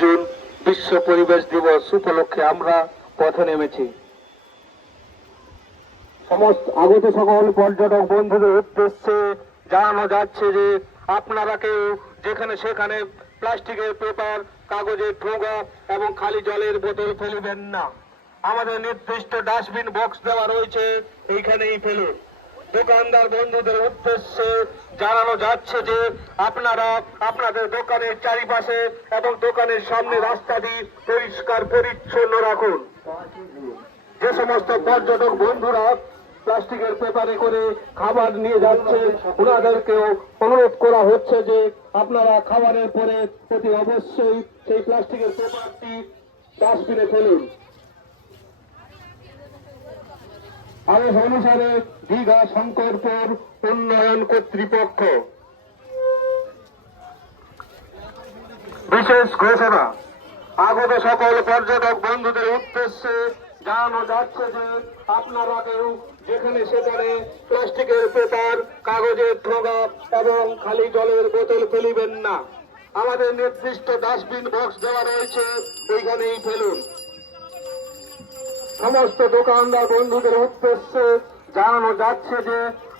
June বিশ্ব পরিবেশ দিবস উপলক্ষে আমরা পথে নেমেছি। সমস্ত আগত সকল পর্যটক বন্ধুদের উদ্দেশ্যে জানানো যাচ্ছে যে আপনারা কেউ যেখানে সেখানে প্লাস্টিকের পেপার, কাগজের ঠোঙা এবং খালি জলের বোতল ফেলবেন না। আমাদের নির্দিষ্ট ডাস্টবিন বক্স দেওয়া রয়েছে, এইখানেই ফেলুন। দোকানদার বন্ধুদের উদ্দেশ্যে জানানো যাচ্ছে যে আপনারা আপনাদের দোকানের চারিপাশে এবং দোকানের সামনে রাস্তাটি পরিষ্কার, পরিচ্ছন্ন রাখুন। যে সমস্ত পর্যটক বন্ধুরা প্লাস্টিকের পেপারে করে খাবার নিয়ে যাচ্ছে ওনাদেরকেও অনুরোধ করা হচ্ছে যে আপনারা খাবারের পরে অতি অবশ্যই সেই প্লাস্টিকের পেপারটি ডাস্টবিনে ফেলুন। আদেশ অনুসারে দীঘা শঙ্করপুর উন্নয়ন কর্তৃপক্ষ। বিশেষ ঘোষণা, আগত সকল পর্যটক বন্ধুদের উদ্দেশ্যে জানানো যাচ্ছে যে আপনারা কেউ যেখানে সেখানে প্লাস্টিকের পেপার, কাগজের ঠোঙা এবং খালি জলের বোতল ফেলিবেন না। আমাদের নির্দিষ্ট ডাস্টবিন বক্স দেওয়া রয়েছে, ওইখানেই ফেলুন। সমস্ত দোকানদার বন্ধুদের উদ্দেশ্যে জানানো যাচ্ছে যে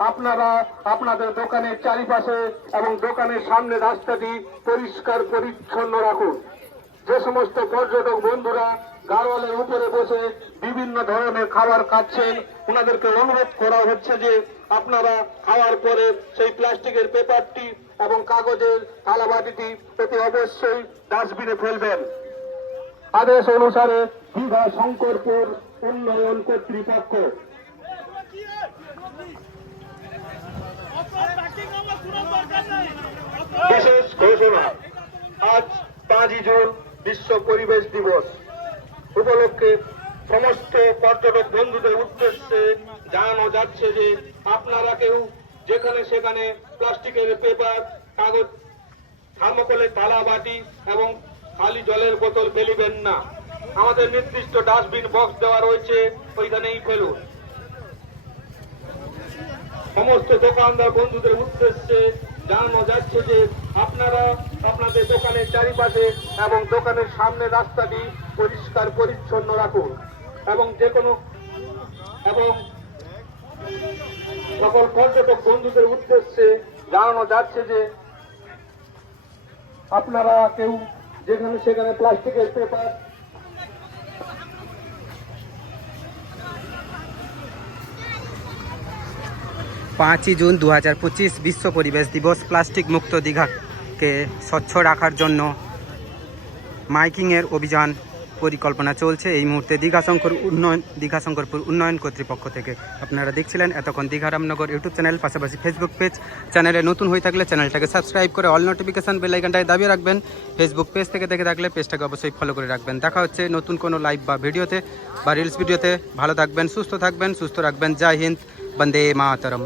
আপনারা আপনাদের দোকানের চারিপাশে এবং দোকানের সামনে রাস্তাটি পরিষ্কার, পরিচ্ছন্ন রাখুন। যে সমস্ত পর্যটক বন্ধুরা গাড়োয়ালের উপরে বসে বিভিন্ন ধরনের খাবার খাচ্ছেন ওনাদেরকে অনুরোধ করা হচ্ছে যে আপনারা খাওয়ার পরে সেই প্লাস্টিকের পেপারটি এবং কাগজের থালাবাটিটি অতি অবশ্যই ডাস্টবিনে ফেলবেন। আদেশ অনুসারে দীঘা শঙ্করপুর উন্নয়ন কর্তৃপক্ষ। বিশেষ ঘোষণা, আজ পাঁচই জুন বিশ্ব পরিবেশ দিবস। উপলক্ষে সমস্ত পর্যটক বন্ধুদের উদ্দেশ্যে জানানো যাচ্ছে যে, আপনারা কেউ যেখানে সেখানে প্লাস্টিকের পেপার, কাগজ, থার্মোকলের থালা বাটি এবং খালি জলের বোতল ফেলিবেন না। আমাদের নির্দিষ্ট ডাস্টবিন বক্স দেওয়া রয়েছে, ওইখানেই ফেলুন। সমস্ত দোকানদার বন্ধুদের উদ্দেশ্যে জানানো যাচ্ছে যে আপনারা আপনাদের দোকানের চারিপাশে এবং দোকানের সামনে রাস্তাটি পরিষ্কার, পরিচ্ছন্ন রাখুন এবং যে কোনো এবং সকল পর্যটক বন্ধুদের উদ্দেশ্যে জানানো যাচ্ছে যে আপনারা কেউ যেখানে সেখানে প্লাস্টিকের পেপার পাঁচই জুন দু হাজার পঁচিশ বিশ্ব পরিবেশ দিবস, প্লাস্টিক মুক্ত দীঘাকে স্বচ্ছ রাখার জন্য মাইকিংয়ের অভিযান পরিকল্পনা চলছে। এই মুহূর্তে দীঘাশঙ্কর উন্নয়ন দীঘাশঙ্করপুর উন্নয়ন কর্তৃপক্ষ থেকে আপনারা দেখছিলেন এতক্ষণ দীঘা রামনগর ইউটিউব চ্যানেল, পাশাপাশি ফেসবুক পেজ চ্যানেলে নতুন হয়ে থাকলে চ্যানেলটাকে সাবস্ক্রাইব করে অল নোটিফিকেশান বেলাইকানটায় দাবিয়ে রাখবেন। ফেসবুক পেজ থেকে দেখে থাকলে পেজটাকে অবশ্যই ফলো করে রাখবেন। দেখা হচ্ছে নতুন কোনো লাইভ বা ভিডিওতে বা রিলস ভিডিওতে। ভালো থাকবেন, সুস্থ থাকবেন, সুস্থ রাখবেন। জয় হিন্দ, বন্দে মাতরম।